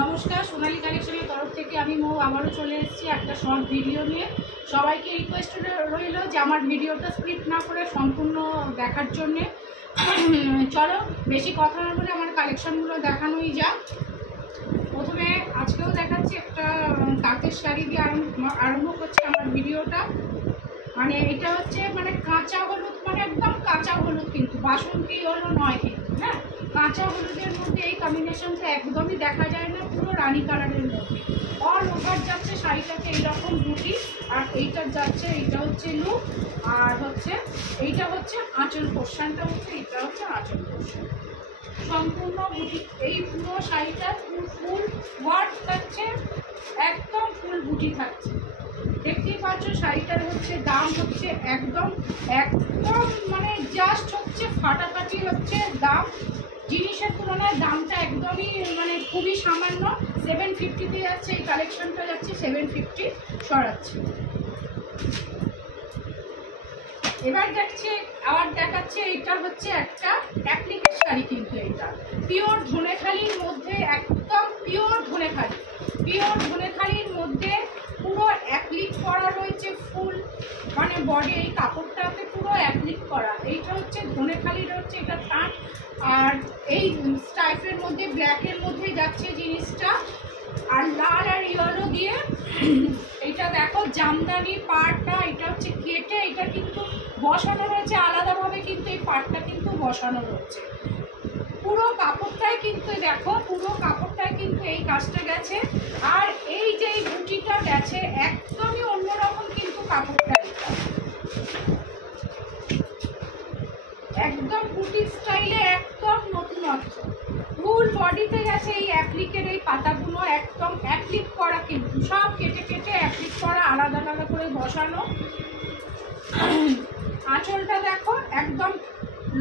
নমস্কার, সোনালী কালেকশনের তরফ থেকে আমি মৌ আবারও চলে এসেছি একটা শর্ট ভিডিও নিয়ে। সবাইকে রিকোয়েস্ট রইল যে আমার ভিডিওটা স্ক্রিপ্ট না করে সম্পূর্ণ দেখার জন্যে। চলো বেশি কথা না বলে আমার কালেকশনগুলো দেখানোই যাক। প্রথমে আজকেও দেখাচ্ছি একটা তাঁতের শাড়ি দিয়ে আরম্ভ করছি আমার ভিডিওটা। মানে এটা হচ্ছে মানে কাঁচা হলুদ, মানে একদম কাঁচা হলুদ, কিন্তু বাসন্তী হলুদ নয় কিন্তু, হ্যাঁ কাঁচা হলুদের মধ্যে এই কম্বিনেশনটা একদমই দেখা যায় না, পুরো রানী কালারের মধ্যে। অল ওভার যাচ্ছে শাড়িটাকে এইরকম বুটি, আর এইটা যাচ্ছে, এইটা হচ্ছে লুক, আর হচ্ছে এইটা হচ্ছে আঁচল পোর্শনটা, হচ্ছে এইটা হচ্ছে আঁচল পোর্শন। সম্পূর্ণ বুটি, এই পুরো শাড়িটা ফুল ওয়ার্ক থাকছে, একদম ফুল বুটি থাকছে। দেখতেই পাচ্ছ শাড়িটার হচ্ছে দাম হচ্ছে একদম একদম মানে জাস্ট হচ্ছে ফাটাফাটি হচ্ছে দাম। জিনিসের তুলনায় দামটা একদমই মানে খুবই সামান্য। 750-তে যাচ্ছে এই কালেকশনটা, যাচ্ছে 750 সরাচ্ছে। এবার দেখছে আবার দেখাচ্ছে, এটা হচ্ছে একটা অ্যাপ্লিকের শাড়ি, কিন্তু এটা পিওর ধনেখালির মধ্যে, একদম পিওর ধনেখালি, পিওর ধনেখালির মধ্যে পুরো অ্যাপ্লিক করা রয়েছে ফুল, মানে বডি এই কাপড়টাতে পুরো অ্যাপ্লিক করা। এইটা হচ্ছে ধনেখালির হচ্ছে এটা থান, আর এই স্টাইপের মধ্যে ব্ল্যাকের মধ্যে যাচ্ছে জিনিসটা, আর লাল আর ইয়েলো দিয়ে এইটা দেখো জামদানি পাড়টা, এটা হচ্ছে কেটে এটা কিন্তু বসানো রয়েছে আলাদাভাবে, কিন্তু এই পাড়টা কিন্তু বসানো রয়েছে। পুরো কাপড়টাই কিন্তু দেখো, পুরো কাপড়টায় কিন্তু এই কাজটা গেছে, আর এই যে এই বুটিটা গেছে একদমই অন্যরকম, কিন্তু কাপড়টা একদম বুটি স্টাইলে একদম নতুনত্ব। ফুল বডিতে গেছে এই অ্যাপ্লিকের এই পাতাগুলো, একদম অ্যাপ্লিক করা, কিন্তু সব কেটে কেটে অ্যাপ্লিক করা, আলাদা আলাদা করে বসানো। আঁচলটা দেখো একদম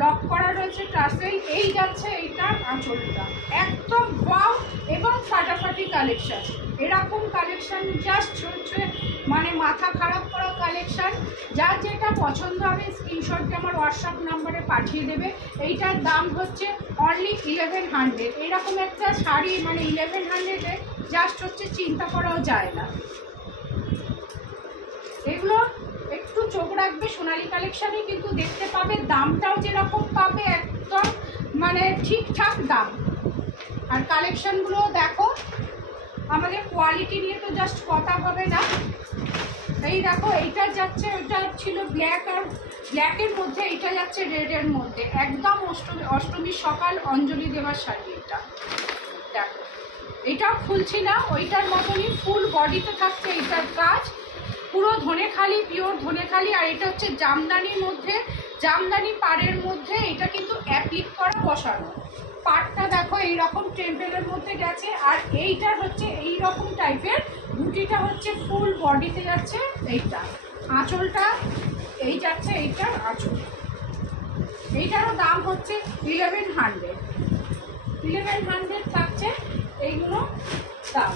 লক করা রয়েছে টার্সেল, এই যাচ্ছে এইটার আঁচলটা একদম ওয়াও এবং ফাটাফাটি কালেকশন। এরকম কালেকশন জাস্ট হচ্ছে মানে মাথা খারাপ করা কালেকশন। যার যেটা পছন্দ হবে স্ক্রিনশটকে আমার হোয়াটসঅ্যাপ নাম্বারে পাঠিয়ে দেবে। এইটার দাম হচ্ছে অনলি 1100। এরকম একটা শাড়ি মানে 1100-এ জাস্ট হচ্ছে চিন্তা করাও যায় না। এগুলো একটু চোখ রাখবে, সোনালী কালেকশানে কিন্তু দেখতে পাবে, দামটাও যেরকম পাবে একদম মানে ঠিকঠাক দাম। আর কালেকশানগুলো দেখো, আমাদের কোয়ালিটি নিয়ে তো জাস্ট কথা হবে না। এই দেখো এইটা যাচ্ছে, ওইটা ছিল ব্ল্যাক আর ব্ল্যাকের মধ্যে, এইটা যাচ্ছে রেডের মধ্যে, একদম অষ্টমীর সকাল অঞ্জলি দেওয়ার শাড়ি। এটা দেখো, এইটাও খুলছি না, ওইটার মতনই ফুল বডিতে থাকছে এইটার কাজ, পুরো ধনেখালি, পিওর ধনেখালি। আর এটা হচ্ছে জামদানির মধ্যে, জামদানি পাড়ের মধ্যে, এটা কিন্তু অ্যাপ্লিক করা বসানো। পাড়টা দেখো এইরকম টেম্পেলের মধ্যে গেছে, আর এইটার হচ্ছে এই রকম টাইপের বুটিটা হচ্ছে ফুল বডিতে যাচ্ছে। এইটা আঁচলটা এই যাচ্ছে, এইটার আঁচল, এইটারও দাম হচ্ছে 1100 থাকছে এইগুলো দাম।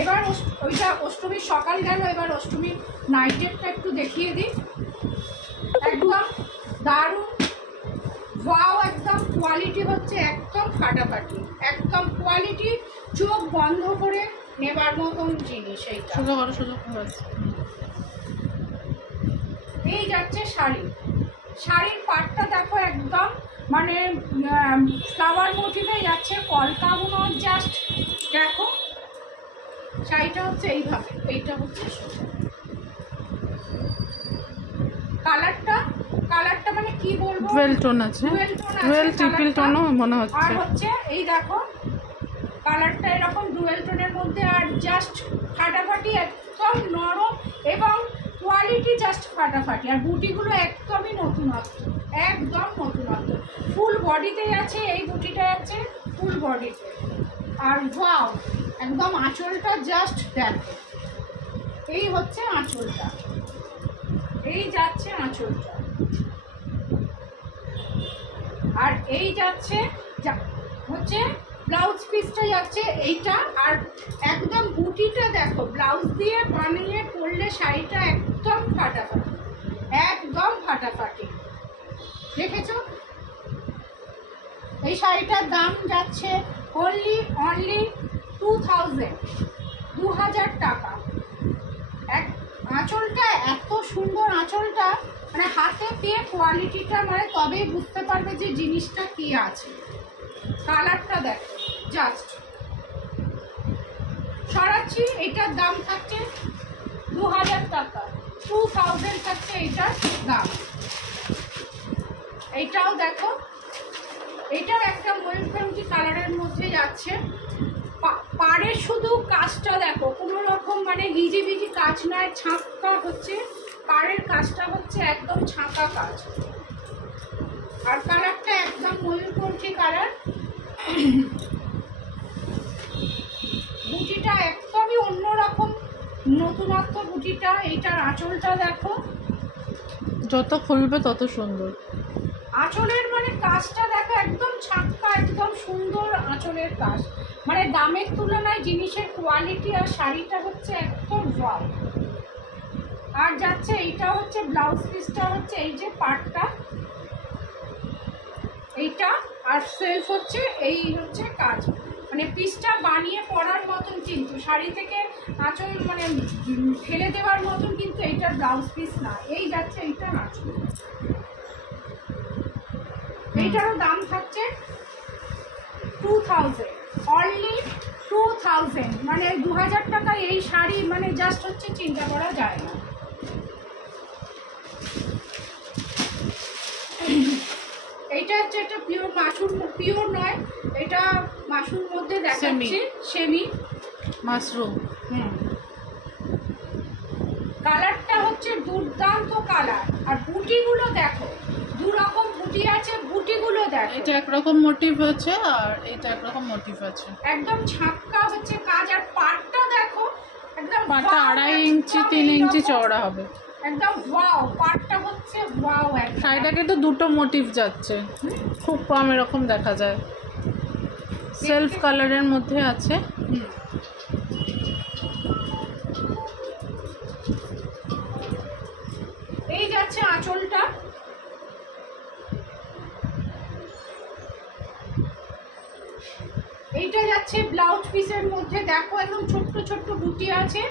এবার ওইটা অষ্টমীর সকাল গেল, এবার অষ্টমীর নাইটেরটা একটু দেখিয়ে দিই। একদম দারুণ ওয়াও, একদম কোয়ালিটি হচ্ছে একদম ফাটাফাটি, একদম কোয়ালিটি, চোখ বন্ধ করে নেবার মতন জিনিস। এইটা এই যাচ্ছে শাড়ি, শাড়ির পাটটা দেখো একদম মানে ফ্লাওয়ার মোটিভে যাচ্ছে, কলকাগুলো জাস্ট দেখো। শাড়িটা হচ্ছে এইভাবে, এইটা হচ্ছে কালারটা মানে কি বলবো, ডুয়েল টোন আছে, ডুয়েল ট্রিপল টোনও মনে হচ্ছে। আর হচ্ছে এই দেখো কালারটা এরকম ডুয়েল টোনের মধ্যে, আর জাস্ট ফাটাফাটি, একদম নরম এবং কোয়ালিটি জাস্ট ফাটাফাটি। আর বুটিগুলো একদমই নতুনত্ব, একদম নতুনত্ব। ফুল বডিতে আছে এই বুটিটা, আছে ফুল বডিতে। আর ওয়াও, একদম আঁচলটা জাস্ট দেখো, এই হচ্ছে আঁচলটা, এই যাচ্ছে আঁচলটা, আর এই যাচ্ছে হচ্ছে ব্লাউজ পিসটা যাচ্ছে এইটা। আর একদম বুটিটা দেখো, ব্লাউজ দিয়ে বানিয়ে পরলে শাড়িটা একদম ফাটাফাটি, একদম ফাটাফাটি। দেখেছো এই শাড়িটার দাম যাচ্ছে অনলি 2000 টাকা। আঁচলটা এত সুন্দর, আঁচলটা মানে হাতে পেয়ে কোয়ালিটিটা মানে তবেই বুঝতে পারবে যে জিনিসটা কি আছে। কালারটা দেখো জাস্ট সরাচ্ছি। এটার দাম থাকছে 2000 টাকা, 2000 থাকছে এইটার দাম। এইটাও দেখো, এটাও একটা ময়ূরকণ্ঠী কালারের মধ্যে যাচ্ছে। পাড়ে শুধু কাজটা দেখো, কোনো রকম মানে হিজিবিজি কাজ নয়, ছাঁকা হচ্ছে পাড়ের কাজটা হচ্ছে একদম ছাঁকা কাজ। আর কালারটা একদম ময়ূরকণ্ঠী কালার। বুটিটা একদমই অন্যরকম, নতুনত্ব বুটিটা। এইটার আঁচলটা দেখো, যত খুলবে তত সুন্দর। আঁচলের মানে কাজটা দেখো একদম ছাক্কা, একদম সুন্দর আঁচলের কাজ। মানে দামের তুলনায় জিনিসের কোয়ালিটি আর শাড়িটা হচ্ছে একদম ওয়াও। আর যাচ্ছে এইটা হচ্ছে ব্লাউজ পিসটা হচ্ছে এই যে পাটটা এইটা, আর সেলফ হচ্ছে এই হচ্ছে কাজ। মানে পিসটা বানিয়ে পরার মতন, কিন্তু শাড়ি থেকে আঁচল মানে ফেলে দেওয়ার মতন কিন্তু এইটার ব্লাউজ পিস না। এই যাচ্ছে এইটার আঁচল। এইটারও দাম থাকছে 2000, অনলি 2000। মানে 2000 টাকা এই শাড়ি মানে জাস্ট হচ্ছে চিন্তা করা যায় না। এইটা হচ্ছে একটা পিওর মাশরুম, পিওর নয় এটা মাশরুম মধ্যে দেখাচ্ছি, সেমি মাশরুম। কালারটা হচ্ছে দুর্দান্ত কালার। আর বুটিগুলো দেখো, দু রকম বুটি আছে, বুটিগুলো দেখো। এটা একরকম মোটিভ আছে আর এটা একরকম মোটিভ আছে। একদম ছাক্কা হচ্ছে কাজ। আর পাটটা দেখো একদম, পাটটা 2.5 ইঞ্চি 3 ইঞ্চি চওড়া হবে একদম ওয়াও। পাটটা হচ্ছে ওয়াও। শাড়িটাকে তো দুটো মোটিভ যাচ্ছে, খুব কম এরকম দেখা যায়। সেলফ কালারের মধ্যে আছে। এই যাচ্ছে আঁচলটা। এইটা যাচ্ছে ব্লাউজ পিসের মধ্যে দেখো একদম ছোট্ট ছোট্ট বুটি আছে।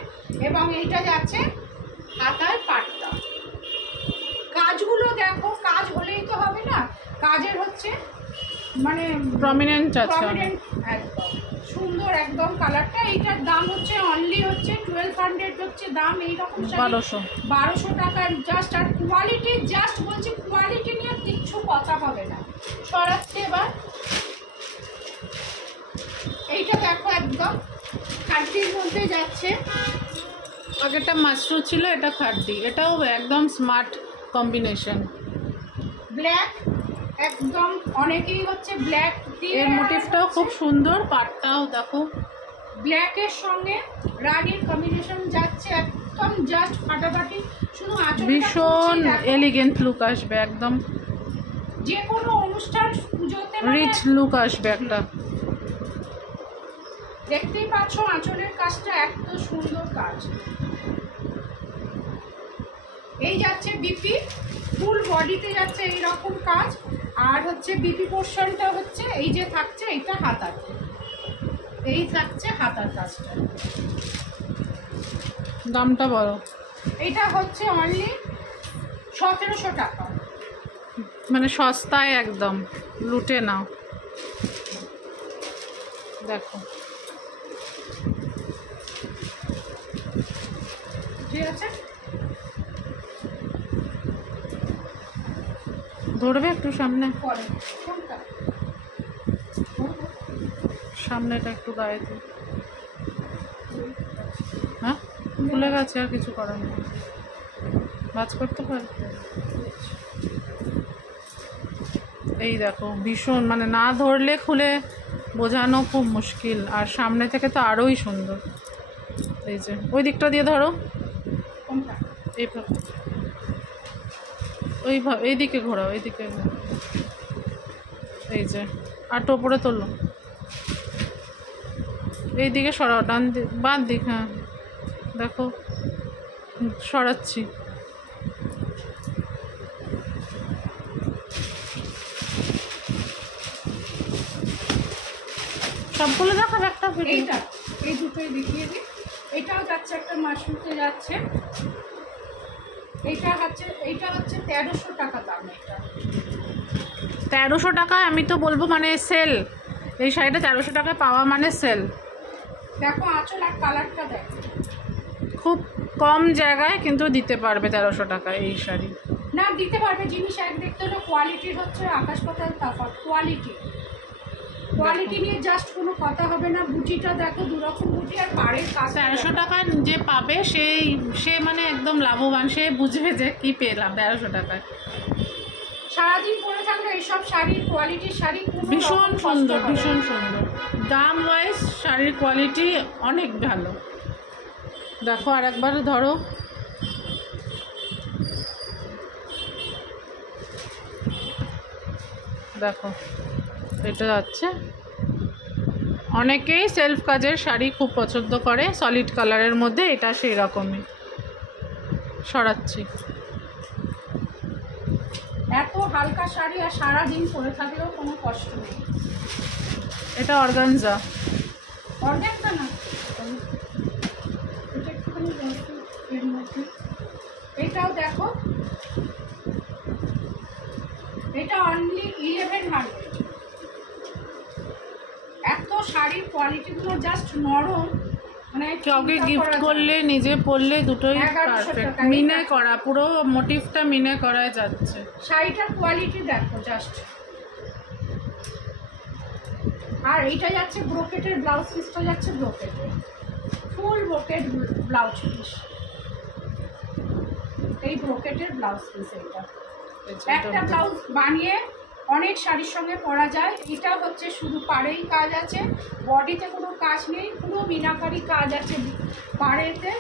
এবং এইটা যাচ্ছে হাতার পাটটা। কাজগুলো দেখো, কাজ হলেই তো হবে না, কাজের হচ্ছে মানে প্রমিনেন্ট আছে, প্রমিনেন্ট একদম সুন্দর একদম কালারটা। এইটার দাম হচ্ছে অনলি হচ্ছে 1200 হচ্ছে দাম। এইরকম 1200 টাকার জাস্ট। আর কোয়ালিটি জাস্ট বলছি, কোয়ালিটি নিয়ে কিচ্ছু কথা হবে না। সরাচ্ছে এবার। এইটা দেখো একদম খাদ্যের মধ্যে যাচ্ছে। আগেরটা মাশরুম ছিল, এটা খাদ্দি। এটাও একদম স্মার্ট কম্বিনেশন। ব্ল্যাক একদম, অনেকেই হচ্ছে ব্ল্যাক দিয়ে, এর মোটিভটাও খুব সুন্দর। পাটটাও দেখো ব্ল্যাকের সঙ্গে রানীর কম্বিনেশন যাচ্ছে একদম জাস্ট ফাটাফাটি। শুধু আঁচলটা ভীষণ এলিগেন্ট লুক আসবে, একদম যে কোনো অনুষ্ঠান পুজোতে রিচ লুক আসবে একটা। দেখতেই পাচ্ছ আঁচলের কাজটা এত সুন্দর কাজ। এই যাচ্ছে বিপি, ফুল বডিতে যাচ্ছে এইরকম কাজ। আর হচ্ছে বিপি পোর্শনটা হচ্ছে এই যে থাকছে, এইটা হাতার, এই থাকছে হাতার কাজটা। দামটা বলো। এটা হচ্ছে অনলি 1700 টাকা। মানে সস্তায় একদম, লুটে নাও। দেখো ঠিক আছে, ধরবে একটু সামনে, পরে কোনটা সামনেটা একটু গায়ে দিই। হ্যাঁ, খুলে গেছে, আর কিছু করার নেই, ভাঁজ করতে পারি। এই দেখো ভীষণ, মানে না ধরলে খুলে বোঝানো খুব মুশকিল। আর সামনে থেকে তো আরোই সুন্দর। এই যে ওই দিকটা দিয়ে ধরো, কোনটা এইভাবে, ওইভাবে এইদিকে ঘোরাও, এইদিকে। এই যে আরটা ওপরে তোলো, এইদিকে সরাও, ডান দিক বাঁ দিক। হ্যাঁ দেখো সরাচ্ছি। সবগুলো দেখাবে একটা এইটা, এই দুটোই দেখিয়ে দিই। এটাও যাচ্ছে একটা মাশরুমতে যাচ্ছে, এইটা হচ্ছে 1300 টাকা দাম। এটা 1300 টাকায় আমি তো বলবো মানে সেল, এই শাড়িটা 1300 টাকায় পাওয়া মানে সেল। দেখো আঁচল আর কালারটা দেখো, খুব কম জায়গায় কিন্তু দিতে পারবে 1300 টাকায় এই শাড়ি। না দিতে পারবে, জিনিস এক দেখতে হলে কোয়ালিটির হচ্ছে আকাশ পাতাল তফাৎ। কোয়ালিটি নিয়ে জাস্ট কোনো কথা হবে না। বুটিটা দেখো, দুরকম বুটি আর পাড়ের কাজ। 1300 টাকায় যে পাবে সে মানে একদম লাভবান, সে বুঝবে যে কি পেলাম 1300 টাকায়। সারাদিন পরে থাকলে এইসব শাড়ির কোয়ালিটির শাড়ি ভীষণ সুন্দর, ভীষণ সুন্দর। দাম ওয়াইজ শাড়ির কোয়ালিটি অনেক ভালো। দেখো আর একবার ধরো, দেখো এটা যাচ্ছে। অনেকেই সেলফ কাজের শাড়ি খুব পছন্দ করে, সলিড কালারের মধ্যে, এটা সেই রকমই। সরাচ্ছি, এত হালকা শাড়ি আর সারাদিন পরে থাকলেও কোনো কষ্ট নেই। এটা অর্গানজা। অর্গানজা না, এটা একটুখানি এর মধ্যে। এটাও দেখো, এটা অনলি 1100। এত শাড়ির কোয়ালিটিগুলো জাস্ট নরম, মানে কাউকে গিফট করলে, নিজে পরলে দুটোই পারফেক্ট। মিনে করা, পুরো মোটিভটা মিনে করাই যাচ্ছে। শাড়িটার কোয়ালিটি দেখো জাস্ট। আর এইটা যাচ্ছে ব্রোকেটের, ব্লাউজ পিসটা যাচ্ছে ব্রোকেটের, ফুল ব্রোকেট ব্লাউজ পিস। এই ব্রোকেটের ব্লাউজ পিস, এইটা একটা ব্লাউজ বানিয়ে অনেক শাড়ির সঙ্গে পরা যায়। এটা হচ্ছে শুধু পাড়েই কাজ আছে, বডিতে কোনো কাজ নেই, পুরো মিনাকারি কাজ আছে পাড়েতে।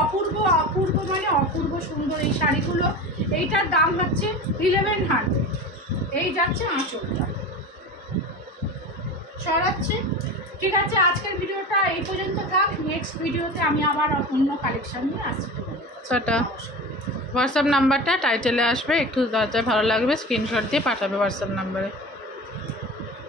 অপূর্ব অপূর্ব মানে অপূর্ব সুন্দর এই শাড়িগুলো। এইটার দাম হচ্ছে 1100। এই যাচ্ছে আঁচলটা, সরাচ্ছে। ঠিক আছে, আজকের ভিডিওটা এই পর্যন্ত থাক। নেক্সট ভিডিওতে আমি আবার অন্য কালেকশন নিয়ে আসছি। সেটা হোয়াটসঅ্যাপ নাম্বারটা টাইটেলে আসবে, একটু যাতে ভালো লাগবে স্ক্রিনশট দিয়ে পাঠাবে হোয়াটসঅ্যাপ নাম্বারে।